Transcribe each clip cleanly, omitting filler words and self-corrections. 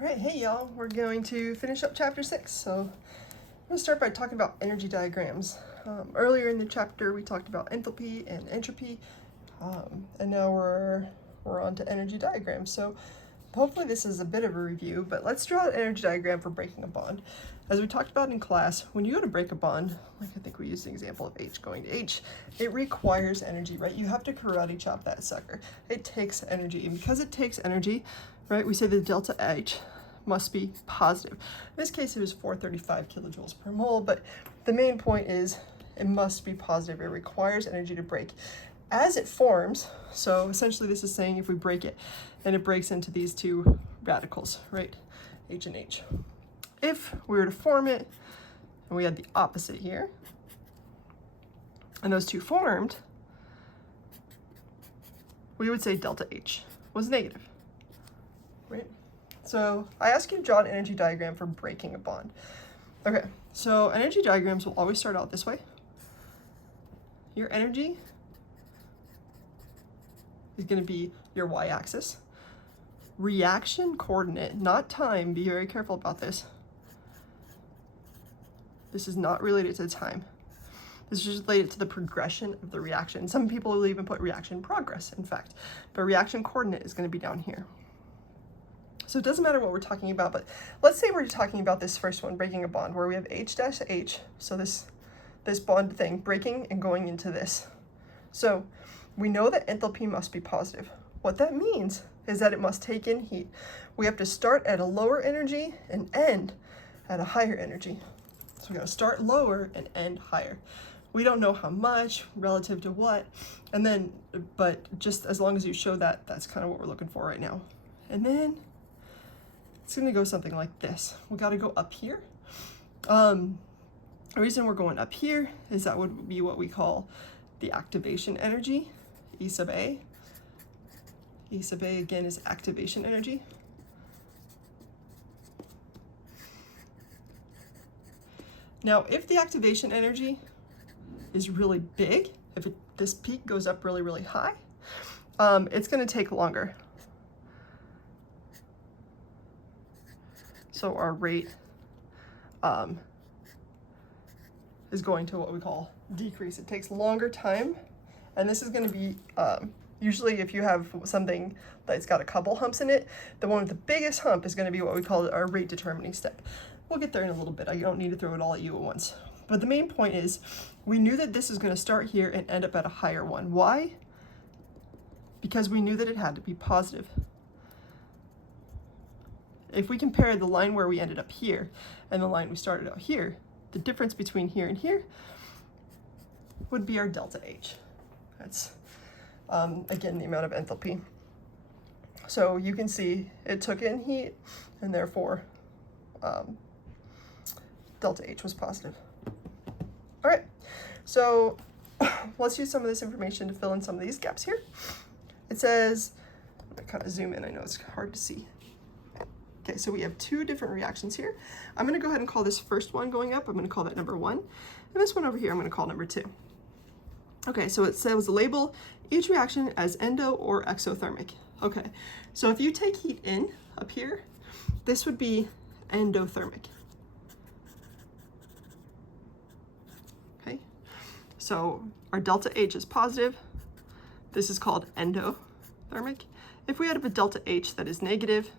All right, hey y'all, we're going to finish up chapter 6. So I'm going to start by talking about energy diagrams. Earlier in the chapter we talked about enthalpy and entropy, and now we're on to energy diagrams. So hopefully this is a bit of a review, but let's draw an energy diagram for breaking a bond. As we talked about in class, when you go to break a bond, like I think we used the example of H going to H, it requires energy, right? You have to karate chop that sucker. It takes energy, and because it takes energy, right, we say the delta H must be positive. In this case, it was 435 kilojoules per mole, but the main point is it must be positive. It requires energy to break. As it forms, so essentially this is saying if we break it, and it breaks into these two radicals, right, H and H. If we were to form it, and we had the opposite here, and those two formed, we would say delta H was negative, right? So I ask you to draw an energy diagram for breaking a bond. Okay, so energy diagrams will always start out this way. Your energy is going to be your y-axis. Reaction coordinate, not time, be very careful about this. This is not related to time. This is just related to the progression of the reaction. Some people will even put reaction progress, in fact, but reaction coordinate is going to be down here. So it doesn't matter what we're talking about, but let's say we're talking about this first one, breaking a bond, where we have H-H, so this bond thing breaking and going into this. So we know that enthalpy must be positive. What that means is that it must take in heat. We have to start at a lower energy and end at a higher energy. So we're going to start lower and end higher. We don't know how much, relative to what, and then, but just as long as you show that, that's kind of what we're looking for right now. And then it's going to go something like this. We got to go up here. The reason we're going up here is that would be what we call the activation energy, E sub A. E sub A again is activation energy. Now, if the activation energy is really big, if this peak goes up really, really high, it's going to take longer. So our rate is going to what we call decrease. It takes longer time, and this is going to be usually if you have something that's got a couple humps in it, the one with the biggest hump is going to be what we call our rate determining step. We'll get there in a little bit. I don't need to throw it all at you at once. But the main point is we knew that this is going to start here and end up at a higher one. Why? Because we knew that it had to be positive. If we compare the line where we ended up here and the line we started out here, the difference between here and here would be our delta H. That's, again, the amount of enthalpy. So you can see it took in heat, and therefore delta H was positive. All right, so let's use some of this information to fill in some of these gaps here. It says, I'm gonna kind of zoom in, I know it's hard to see. Okay, so we have two different reactions here. I'm going to go ahead and call this first one going up, I'm going to call that number 1. And this one over here, I'm going to call number 2. Okay, so it says label each reaction as endo or exothermic. Okay, so if you take heat in up here, this would be endothermic. Okay, so our delta H is positive. This is called endothermic. If we have a delta H that is negative,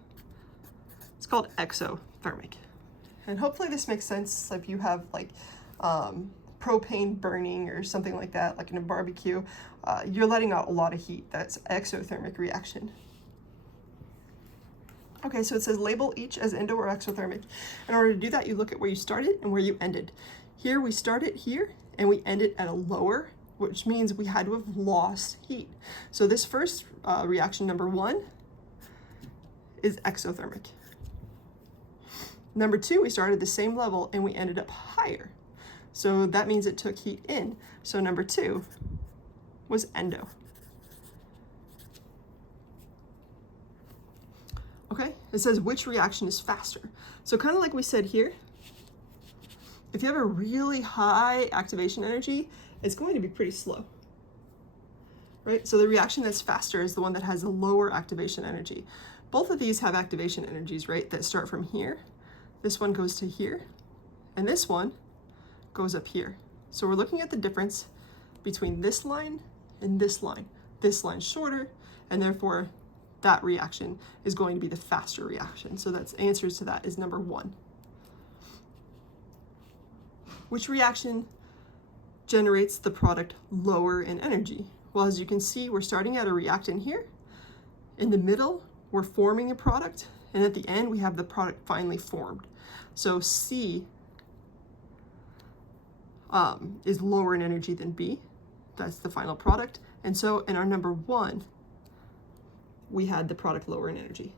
it's called exothermic. And hopefully this makes sense if you have like propane burning or something like that, like in a barbecue, you're letting out a lot of heat. That's exothermic reaction. Okay, so it says label each as endo or exothermic. In order to do that, you look at where you started and where you ended. Here we started here and we ended at a lower, which means we had to have lost heat. So this first reaction, number 1, is exothermic. Number 2, we started at the same level and we ended up higher. So that means it took heat in. So number 2 was endo. Okay, it says which reaction is faster. So kind of like we said here, if you have a really high activation energy, it's going to be pretty slow. Right? So the reaction that's faster is the one that has a lower activation energy. both of these have activation energies, right, that start from here. This one goes to here, and this one goes up here. So we're looking at the difference between this line and this line. This line's shorter, and therefore that reaction is going to be the faster reaction. So that's answers to that is number 1. Which reaction generates the product lower in energy? Well, as you can see, we're starting at a reactant here. In the middle, we're forming a product, and at the end, we have the product finally formed. So C is lower in energy than B. That's the final product. And so in our number 1, we had the product lower in energy.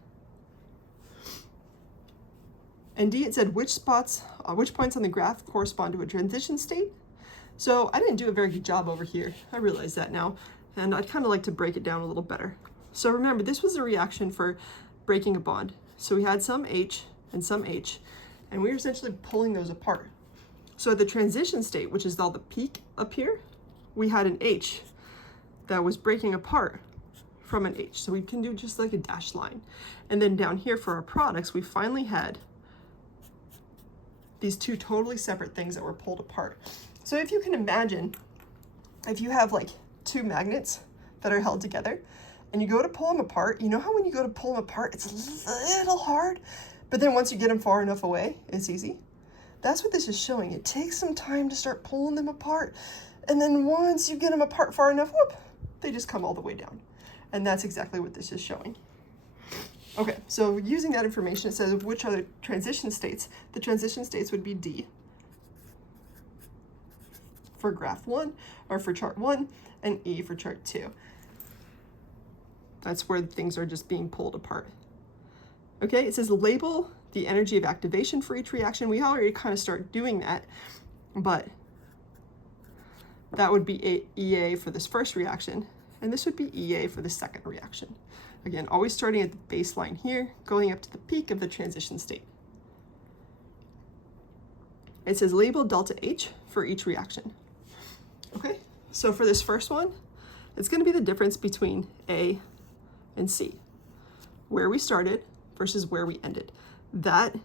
And D, it said which points on the graph correspond to a transition state. So I didn't do a very good job over here. I realize that now, and I'd kind of like to break it down a little better. So remember, this was a reaction for breaking a bond. So we had some H and some H, and we were essentially pulling those apart. So at the transition state, which is all the peak up here, we had an H that was breaking apart from an H. So we can do just like a dashed line. And then down here for our products, we finally had these two totally separate things that were pulled apart. So if you can imagine, if you have like two magnets that are held together and you go to pull them apart, you know how when you go to pull them apart, it's a little hard, but then once you get them far enough away, it's easy? That's what this is showing. It takes some time to start pulling them apart. And then once you get them apart far enough, whoop, they just come all the way down. And that's exactly what this is showing. Okay, so using that information, it says which are the transition states. The transition states would be D for graph 1 or for chart 1, and E for chart 2. That's where things are just being pulled apart. Okay, it says label the energy of activation for each reaction. We already kind of start doing that, but that would be EA for this first reaction, and this would be EA for the second reaction. Again, always starting at the baseline here, going up to the peak of the transition state. It says label delta H for each reaction. Okay, so for this first one, it's going to be the difference between A and C, where we started versus where we ended. That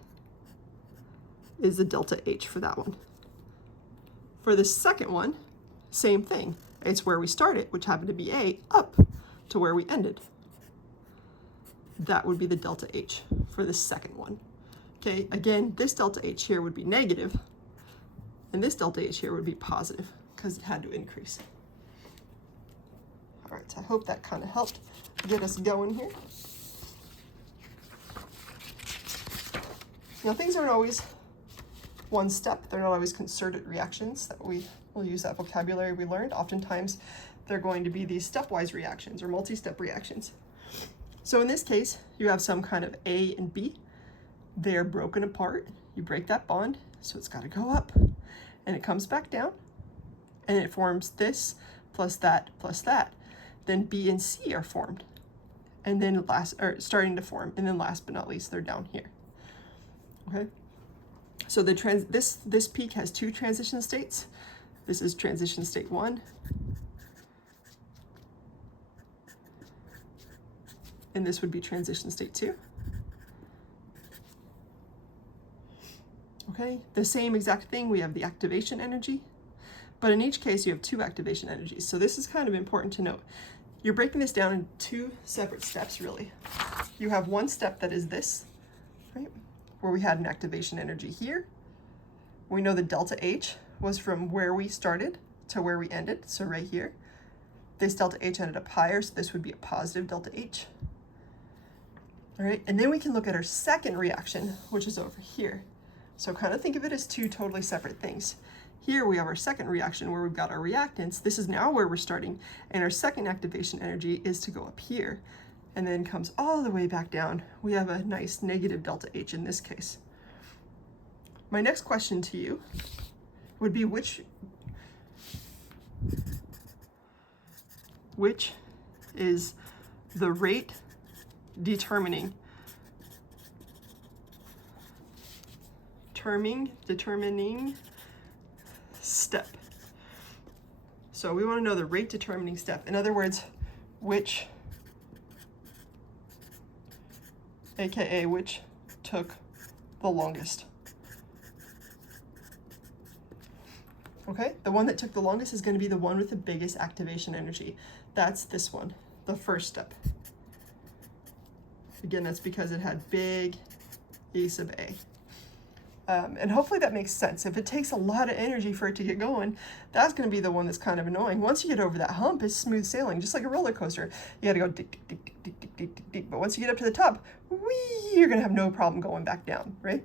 is the delta H for that one. For the second one, same thing. It's where we started, which happened to be A, up to where we ended. That would be the delta H for the second one. Okay, again, this delta H here would be negative, and this delta H here would be positive because it had to increase. All right, so I hope that kind of helped get us going here. Now, things aren't always one step. They're not always concerted reactions that we will use that vocabulary we learned. Oftentimes, they're going to be these stepwise reactions or multi-step reactions. So in this case, you have some kind of A and B. They're broken apart. You break that bond, so it's got to go up, and it comes back down, and it forms this plus that plus that. Then B and C are formed, and then starting to form, and then last but not least, they're down here. Okay. So this peak has two transition states. This is transition state 1. And this would be transition state 2. Okay, the same exact thing, we have the activation energy, but in each case you have two activation energies. So this is kind of important to note. You're breaking this down in two separate steps, really. You have one step that is this, right, where we had an activation energy here. We know the delta H was from where we started to where we ended, so right here. This delta H ended up higher, so this would be a positive delta H. All right, and then we can look at our second reaction, which is over here. So kind of think of it as two totally separate things. Here we have our second reaction where we've got our reactants. This is now where we're starting, and our second activation energy is to go up here, and then comes all the way back down. We have a nice negative delta H in this case. My next question to you would be which is the rate determining step. So we want to know the rate determining step. In other words, which aka which took the longest. Okay, the one that took the longest is going to be the one with the biggest activation energy. That's this one, the first step. Again, that's because it had big E sub A. And hopefully that makes sense. If it takes a lot of energy for it to get going, that's going to be the one that's kind of annoying. Once you get over that hump, it's smooth sailing, just like a roller coaster. You got to go dick, dick, dick, dick, dick, dick, dick, dick. But once you get up to the top, whee, you're going to have no problem going back down, right?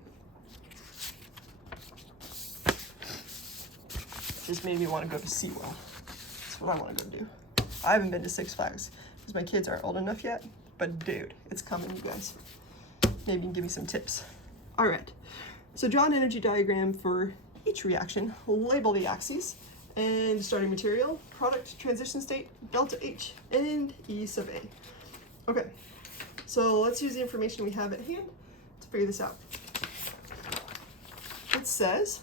Just made me want to go to SeaWorld. That's what I want to go do. I haven't been to Six Flags because my kids aren't old enough yet. But dude, it's coming, you guys. Maybe you can give me some tips. All right. So draw an energy diagram for each reaction, label the axes, and starting material, product, transition state, delta H, and E sub A. Okay, so let's use the information we have at hand to figure this out. It says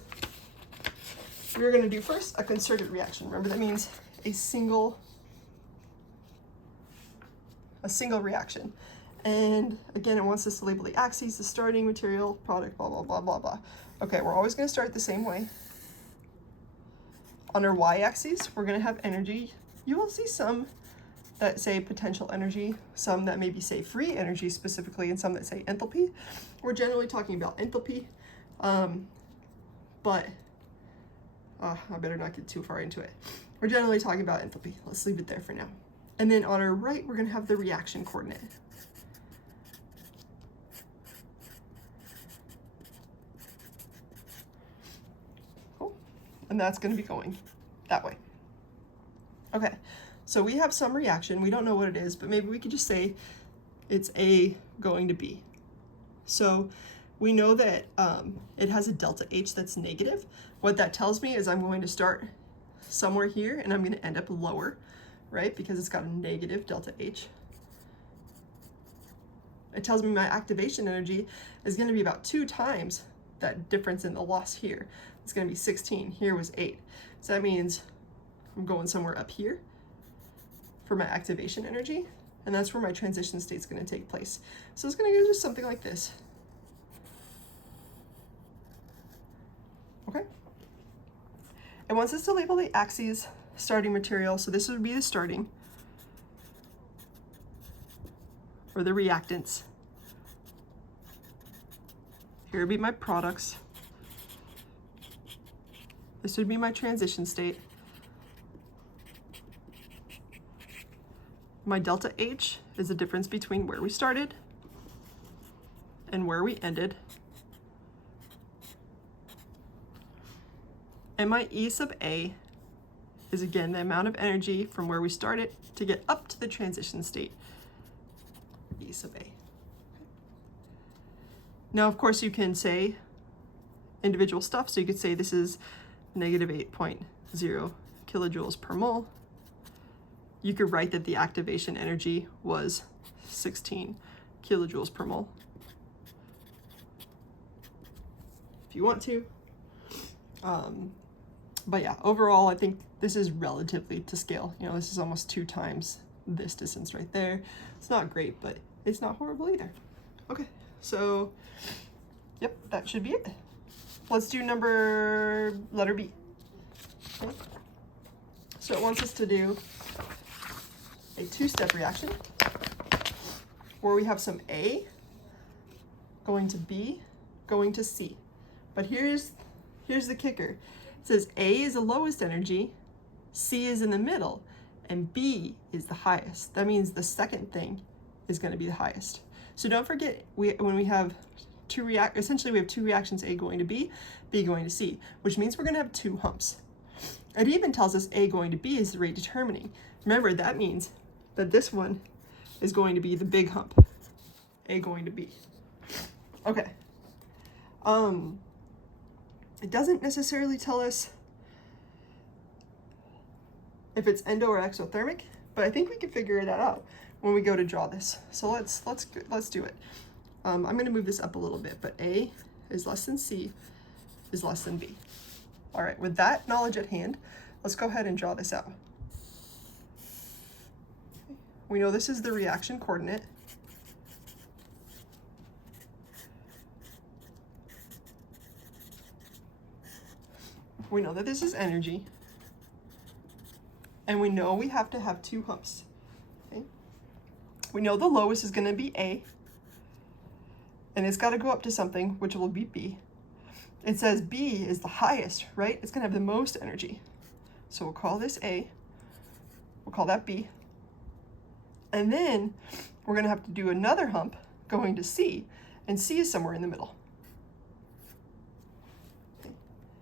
we're going to do first a concerted reaction. Remember, that means a single reaction. And again, it wants us to label the axes, the starting material, product, blah, blah, blah, blah, blah. Okay, we're always going to start the same way. On our y-axis, we're going to have energy. You will see some that say potential energy, some that maybe say free energy specifically, and some that say enthalpy. We're generally talking about enthalpy, but I better not get too far into it. We're generally talking about enthalpy. Let's leave it there for now. And then on our right, we're going to have the reaction coordinate. And that's going to be going that way. Okay, so we have some reaction. We don't know what it is, but maybe we could just say it's A going to B. So we know that it has a delta H that's negative. What that tells me is I'm going to start somewhere here and I'm going to end up lower, right? Because it's got a negative delta H. It tells me my activation energy is going to be about 2 times that difference in the loss here. It's going to be 16. Here was 8. So that means I'm going somewhere up here for my activation energy, and that's where my transition state is going to take place. So it's going to go just something like this. Okay. It wants us to label the axes, starting material. So this would be the starting, or the reactants. Here would be my products. This would be my transition state. My delta H is the difference between where we started and where we ended. And my E sub A is again the amount of energy from where we started to get up to the transition state, E sub A. Now, of course, you can say individual stuff. So you could say this is negative 8.0 kilojoules per mole. You could write that the activation energy was 16 kilojoules per mole, if you want to. But yeah, overall, I think this is relatively to scale. You know, this is almost 2 times this distance right there. It's not great, but it's not horrible either. Okay, so yep, that should be it. Let's do letter B. Okay. So it wants us to do a 2-step reaction where we have some A going to B, going to C. But here's the kicker. It says A is the lowest energy, C is in the middle, and B is the highest. That means the second thing is going to be the highest. So don't forget, when we have essentially we have 2 reactions, A going to B, B going to C, which means we're going to have 2 humps. It even tells us A going to B is the rate determining. Remember, that means that this one is going to be the big hump, A going to B. Okay. It doesn't necessarily tell us if it's endo or exothermic, but I think we can figure that out when we go to draw this. So let's do it. I'm going to move this up a little bit, but A is less than C is less than B. All right, with that knowledge at hand, let's go ahead and draw this out. We know this is the reaction coordinate. We know that this is energy. And we know we have to have two humps. Okay? We know the lowest is going to be A. And it's got to go up to something, which will be B. It says B is the highest, right? It's going to have the most energy. So we'll call this A. We'll call that B. And then we're going to have to do another hump going to C. And C is somewhere in the middle. Okay.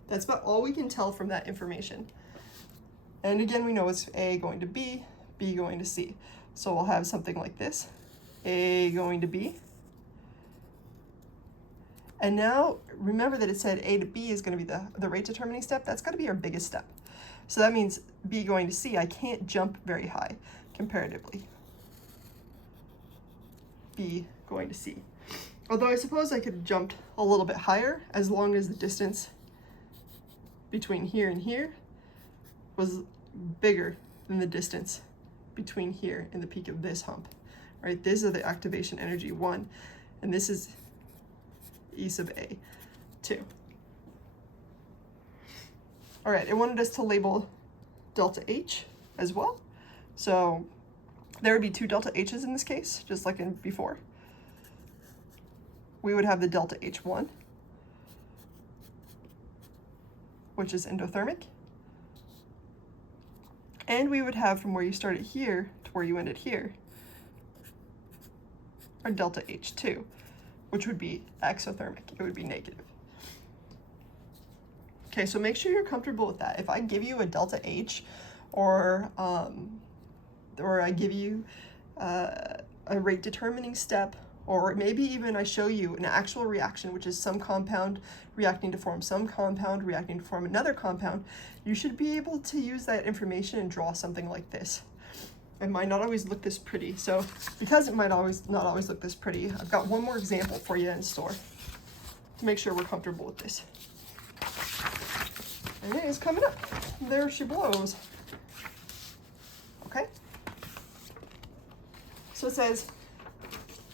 That's about all we can tell from that information. And again, we know it's A going to B, B going to C. So we'll have something like this. A going to B. And now, remember that it said A to B is going to be the rate determining step. That's got to be our biggest step. So that means B going to C, I can't jump very high comparatively. B going to C. Although I suppose I could have jumped a little bit higher as long as the distance between here and here was bigger than the distance between here and the peak of this hump, right? These are the activation energy 1, and this is E sub A 2. All right, it wanted us to label delta H as well. So there would be 2 delta H's in this case, just like in before. We would have the delta H1, which is endothermic. And we would have from where you started here to where you ended here, our delta H2, which would be exothermic. It would be negative. Okay, so make sure you're comfortable with that. If I give you a delta H or I give you a rate determining step, or maybe even I show you an actual reaction, which is some compound reacting to form some compound, reacting to form another compound, you should be able to use that information and draw something like this. It might not always look this pretty. So because it might not always look this pretty, I've got one more example for you in store to make sure we're comfortable with this. And it is coming up. There she blows. Okay? So it says,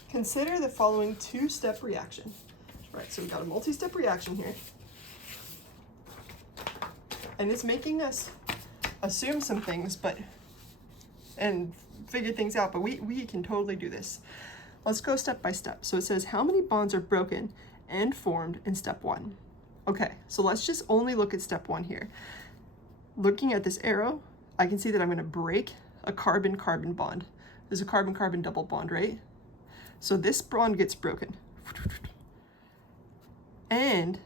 consider the following 2-step reaction. Right, so we've got a multi-step reaction here. And it's making us assume some things, and figure things out, but we can totally do this. Let's go step by step. So it says, how many bonds are broken and formed in step 1? Okay, so let's just only look at step 1 here. Looking at this arrow, I can see that I'm going to break a carbon-carbon bond. There's a carbon-carbon double bond, right? So this bond gets broken. And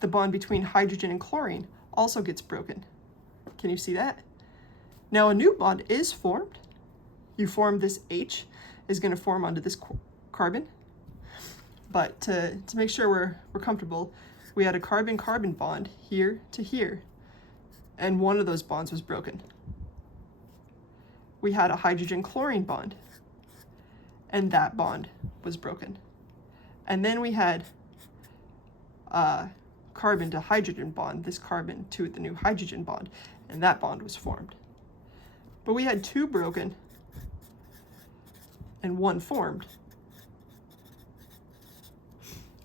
the bond between hydrogen and chlorine also gets broken. Can you see that? Now a new bond is formed. You form this H is going to form onto this carbon. But to make sure we're comfortable, we had a carbon-carbon bond here to here, and one of those bonds was broken. We had a hydrogen-chlorine bond, and that bond was broken. And then we had a carbon to hydrogen bond, this carbon to the new hydrogen bond, and that bond was formed. But we had 2 broken and 1 formed.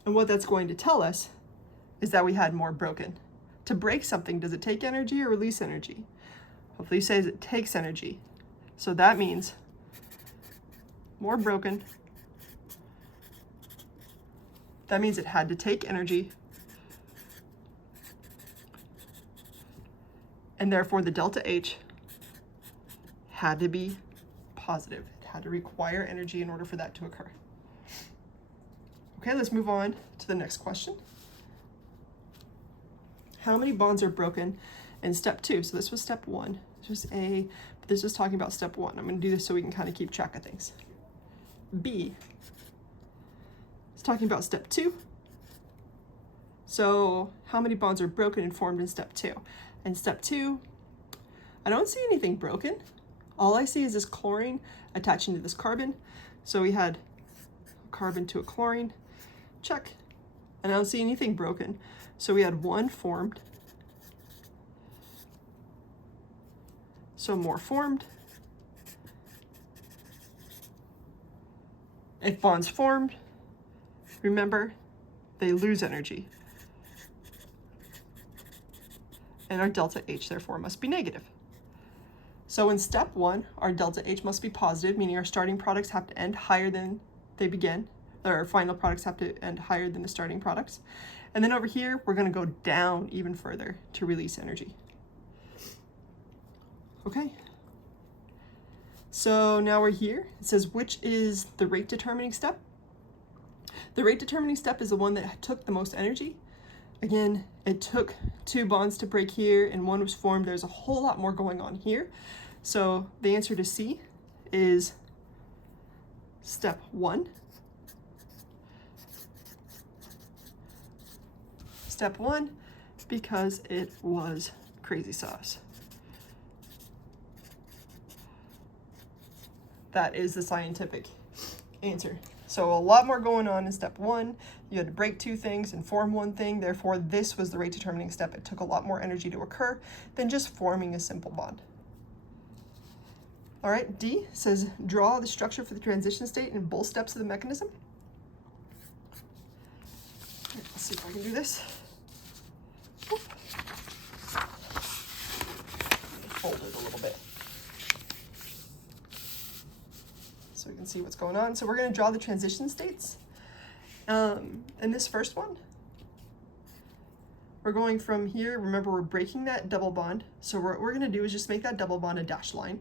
And what that's going to tell us is that we had more broken. To break something, does it take energy or release energy? Hopefully it says it takes energy. So that means more broken. That means it had to take energy. And therefore the delta H had to be positive. It had to require energy in order for that to occur. Okay, let's move on to the next question. How many bonds are broken in step 2? So this was step 1. This was A, but this was talking about step 1. I'm going to do this so we can kind of keep track of things. B is talking about step 2. So how many bonds are broken and formed in step 2? In step 2, I don't see anything broken. All I see is this chlorine attaching to this carbon. So we had a carbon to a chlorine, check. And I don't see anything broken. So we had 1 formed. So more formed. If bonds formed, remember, they lose energy. and our delta H therefore must be negative. So in step 1, our delta H must be positive, meaning our starting products have to end higher than they begin, or our final products have to end higher than the starting products. And then over here, we're going to go down even further to release energy. Okay. So now we're here. It says, which is the rate determining step? The rate determining step is the one that took the most energy. Again, it took 2 bonds to break here and 1 was formed. There's a whole lot more going on here. So the answer to C is step 1. Step 1, because it was crazy sauce. That is the scientific answer. So a lot more going on in step 1. You had to break 2 things and form 1 thing. Therefore, this was the rate determining step. It took a lot more energy to occur than just forming a simple bond. All right, D says draw the structure for the transition state in both steps of the mechanism. Right, let's see if I can do this. Fold it a little bit so we can see what's going on. So we're going to draw the transition states. In this first one, we're going from here. Remember, we're breaking that double bond. So what we're going to do is just make that double bond a dashed line.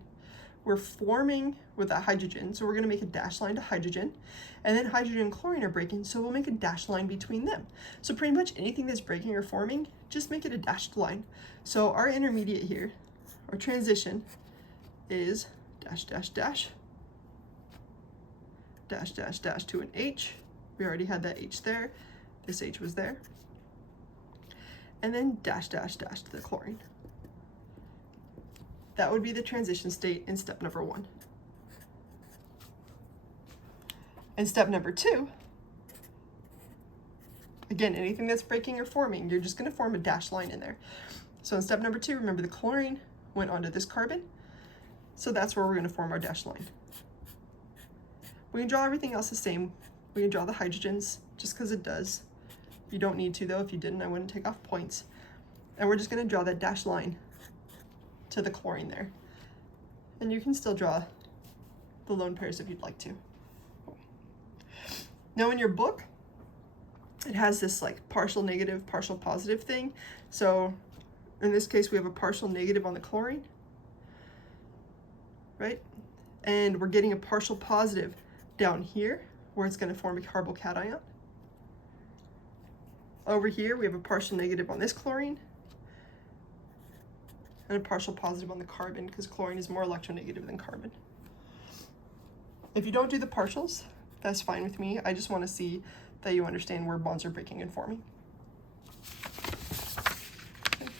We're forming with that hydrogen, so we're going to make a dashed line to hydrogen, and then hydrogen and chlorine are breaking, so we'll make a dashed line between them. So pretty much anything that's breaking or forming, just make it a dashed line. So our intermediate here, our transition, is dash, dash, dash, dash, dash, dash to an H. We already had that H there. This H was there. And then dash, dash, dash to the chlorine. That would be the transition state in step number 1. In step number 2, again, anything that's breaking or forming, you're just going to form a dashed line in there. So in step number 2, remember the chlorine went onto this carbon, so that's where we're going to form our dashed line. We can draw everything else the same. We can draw the hydrogens just because it does. You don't need to, though. If you didn't, I wouldn't take off points. And we're just going to draw that dashed line to the chlorine there. And you can still draw the lone pairs if you'd like to. Now in your book, it has this like partial negative, partial positive thing. So in this case, we have a partial negative on the chlorine, right? And we're getting a partial positive down here where it's going to form a carbocation. Over here, we have a partial negative on this chlorine and a partial positive on the carbon because chlorine is more electronegative than carbon. If you don't do the partials, that's fine with me. I just want to see that you understand where bonds are breaking and forming. Okay.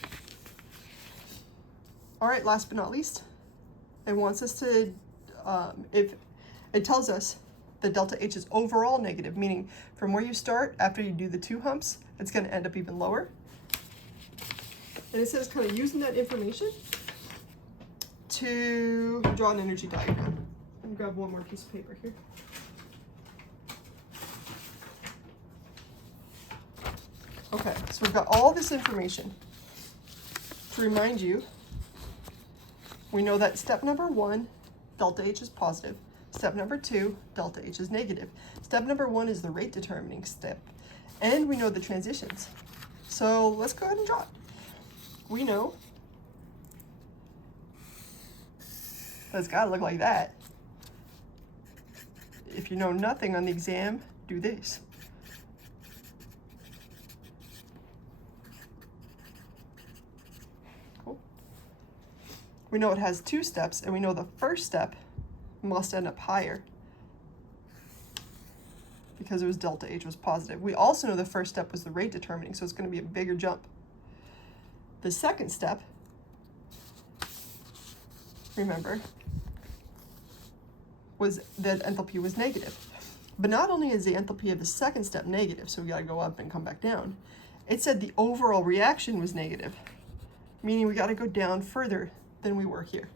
All right, last but not least, it wants us to, if it tells us that delta H is overall negative, meaning from where you start after you do the 2 humps, it's going to end up even lower. And it says kind of using that information to draw an energy diagram. Let me grab one more piece of paper here. Okay, so we've got all this information. To remind you, we know that step number 1, delta H is positive. Step number 2, delta H is negative. Step number 1 is the rate determining step. And we know the transitions. So let's go ahead and draw it. We know that's got to look like that. If you know nothing on the exam, do this. Cool. We know it has 2 steps, and we know the first step must end up higher because it was delta H was positive. We also know the first step was the rate determining, so it's going to be a bigger jump. The second step, remember, was that enthalpy was negative. But not only is the enthalpy of the second step negative, so we got to go up and come back down, it said the overall reaction was negative, meaning we got to go down further than we were here.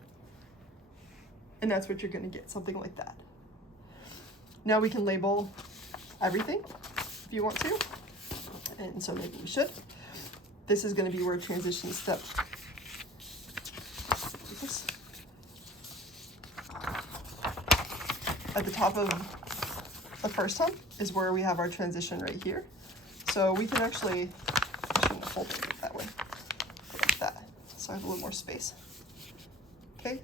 And that's what you're going to get, something like that. Now we can label everything if you want to, and so maybe we should. this is going to be where transition step, at the top of the first hump is where we have our transition right here. So we can actually, I shouldn't have folded it that way, like that, so I have a little more space. Okay,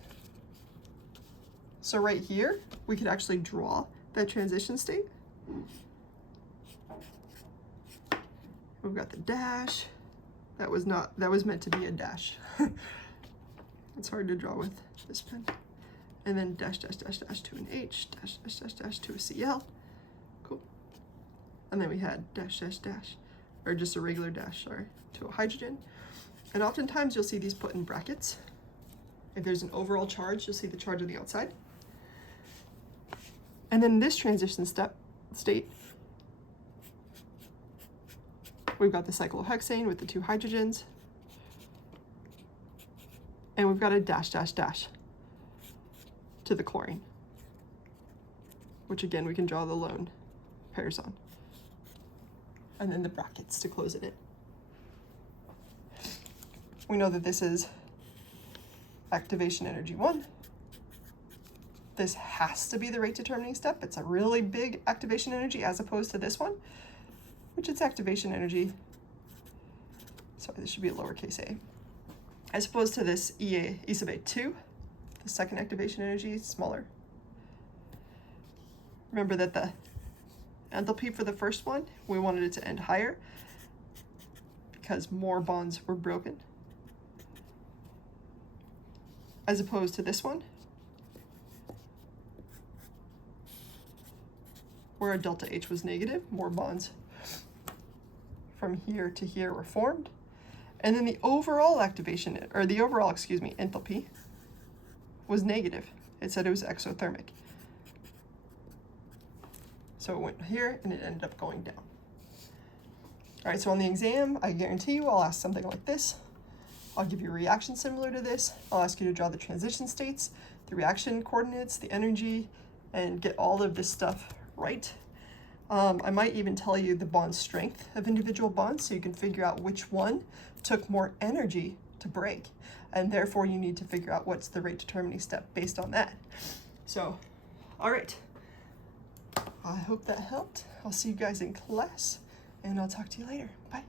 so right here, we could actually draw that transition state. We've got the dash. That was meant to be a dash. It's hard to draw with this pen. And then dash, dash, dash, dash to an H, dash, dash, dash, dash to a Cl. Cool. And then we had dash, dash, dash, or just a regular dash, sorry, to a hydrogen. And oftentimes you'll see these put in brackets. If there's an overall charge, you'll see the charge on the outside. And then this transition state, we've got the cyclohexane with the 2 hydrogens. And we've got a dash, dash, dash to the chlorine, which again, we can draw the lone pairs on. And then the brackets to close it in. We know that this is activation energy 1. This has to be the rate determining step. It's a really big activation energy as opposed to this one, which is activation energy. Sorry, this should be a lowercase a. As opposed to this E sub A2, the second activation energy is smaller. Remember that the enthalpy for the first one, we wanted it to end higher because more bonds were broken. As opposed to this one, where our delta H was negative, more bonds from here to here were formed. And then the overall activation, or the overall, enthalpy was negative. It said it was exothermic. So it went here and it ended up going down. All right, so on the exam, I guarantee you I'll ask something like this. I'll give you a reaction similar to this. I'll ask you to draw the transition states, the reaction coordinates, the energy, and get all of this stuff right. I might even tell you the bond strength of individual bonds so you can figure out which one took more energy to break. And therefore you need to figure out what's the rate determining step based on that. So, all right. I hope that helped. I'll see you guys in class and I'll talk to you later. Bye.